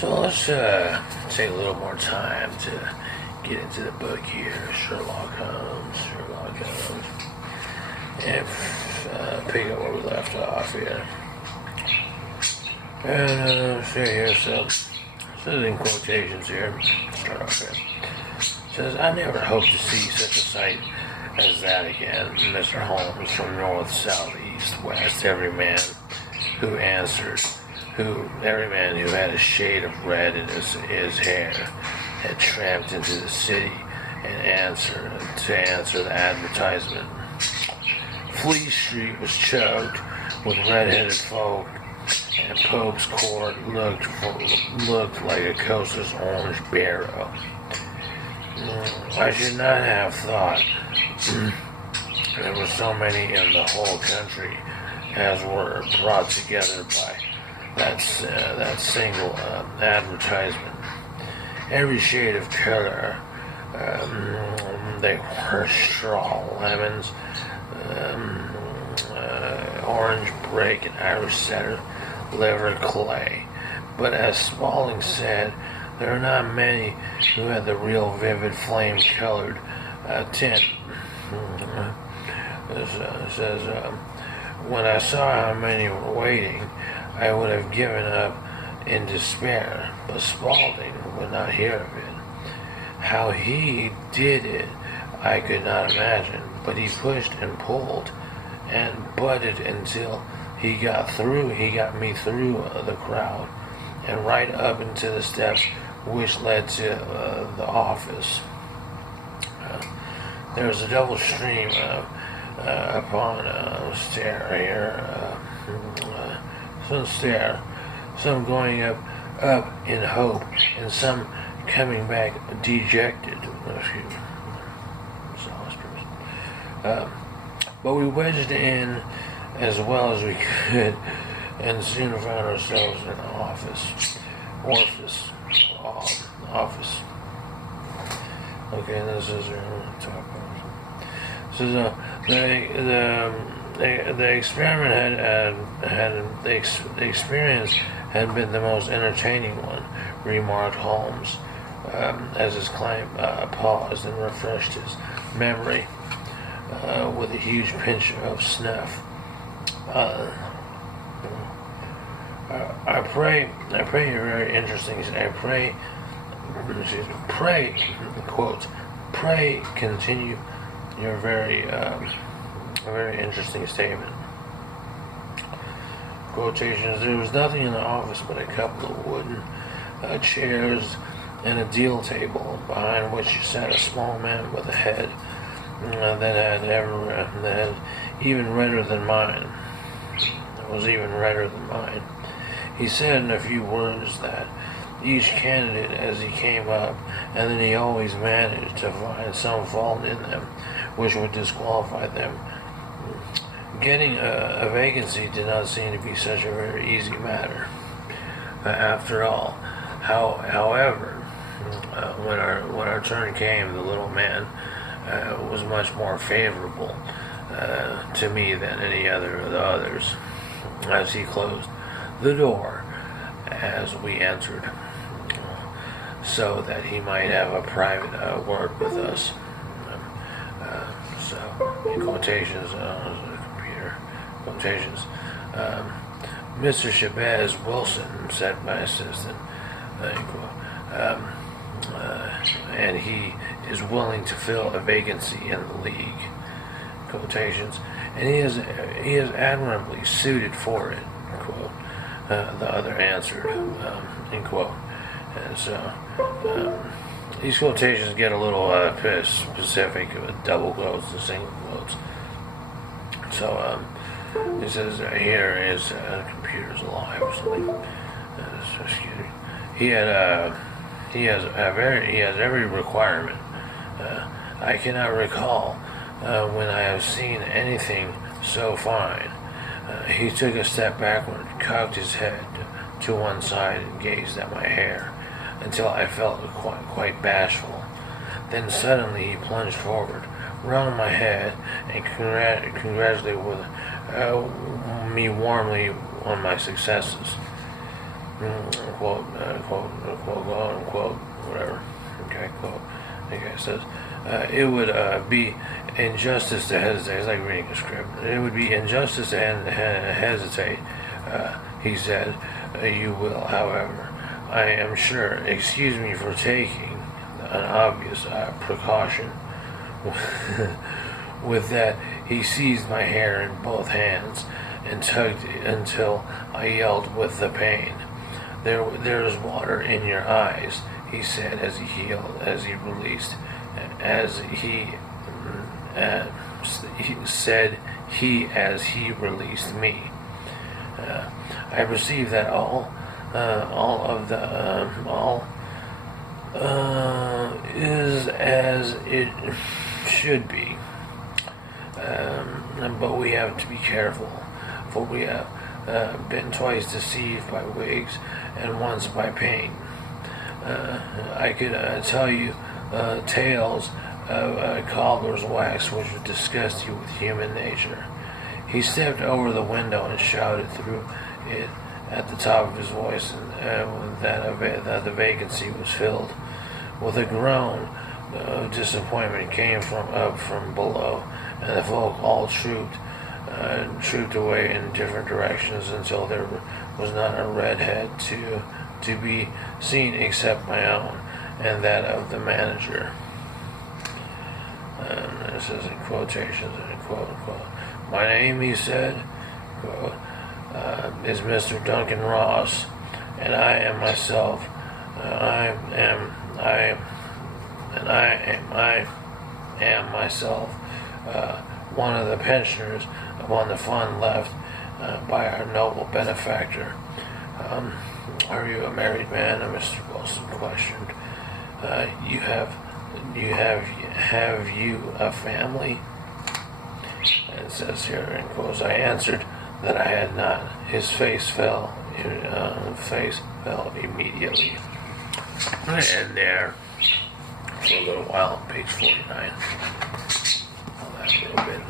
So let's take a little more time to get into the book here. Sherlock Holmes. And pick up where we left off here. And see here, so this is in quotations here. Start off here. It says, I never hope to see such a sight as that again. Mr. Holmes, from north, south, east, west, every man who had a shade of red in his hair had tramped into the city and to answer the advertisement. Fleet Street was choked with red-headed folk, and Pope's Court looked like a coaster's orange barrow. I should not have thought there were so many in the whole country as were brought together by that single advertisement. Every shade of color. They were straw, lemons, orange brick, and Irish setter, liver clay. But as Spaulding said, there are not many who had the real vivid flame-colored tint. It says, when I saw how many were waiting, I would have given up in despair, but Spaulding would not hear of it. How he did it, I could not imagine, but he pushed and pulled and butted until he got me through the crowd and right up into the steps which led to the office. There was a double stream upon a stair here, some going up in hope, and some coming back dejected. But we wedged in as well as we could, and soon found ourselves in an office. Okay, this is top. So the experience had been the most entertaining one, remarked Holmes, as his client paused and refreshed his memory with a huge pinch of snuff. I pray you're very interesting. Pray continue your very interesting statement. Quotations, there was nothing in the office but a couple of wooden chairs and a deal table, behind which sat a small man with a head that had even redder than mine. It was even redder than mine. He said in a few words that each candidate as he came up, and then he always managed to find some fault in them which would disqualify them. Getting a vacancy did not seem to be such a very easy matter. After all, however, when our turn came, the little man was much more favorable to me than any other of the others, as he closed the door as we entered, so that he might have a private word with us. So, in quotations, computer quotations, Mr. Shabazz Wilson, said my assistant, and he is willing to fill a vacancy in the league. Quotations, and he is admirably suited for it. Quote. The other answered, end quote. And so these quotations get a little specific with double quotes and single quotes. So he says here is computers alive or something. Excuse me. He has every requirement. I cannot recall when I have seen anything so fine. He took a step backward, cocked his head to one side, and gazed at my hair until I felt quite bashful. Then suddenly he plunged forward, wrung my head, and congratulated me warmly on my successes. quote, unquote, whatever. Okay, quote. The guy says, it would be injustice to hesitate. It's like reading a script. It would be injustice to hesitate, he said. You will, however, I am sure, excuse me for taking an obvious precaution. With that, he seized my hair in both hands and tugged until I yelled with the pain. There is water in your eyes, he said as he released me. I perceived that all is as it should be. But we have to be careful, for we have been twice deceived by wigs and once by pain. I could tell you tales of cobbler's wax which would disgust you with human nature. He stepped over the window and shouted through it at the top of his voice, and that the vacancy was filled. With a groan of disappointment came up from below, and the folk all trooped away in different directions until there was not a red head to be seen except my own and that of the manager. And it says in quotations, and quote unquote, my name, he said, quote, is Mr. Duncan Ross, and I am myself. I am myself one of the pensioners upon the fund left by our noble benefactor. Are you a married man? Mr. Wilson questioned. Have you a family? And it says here in quotes, I answered that I had not. His face fell immediately. And there, for a little while, on page 49. All that little bit.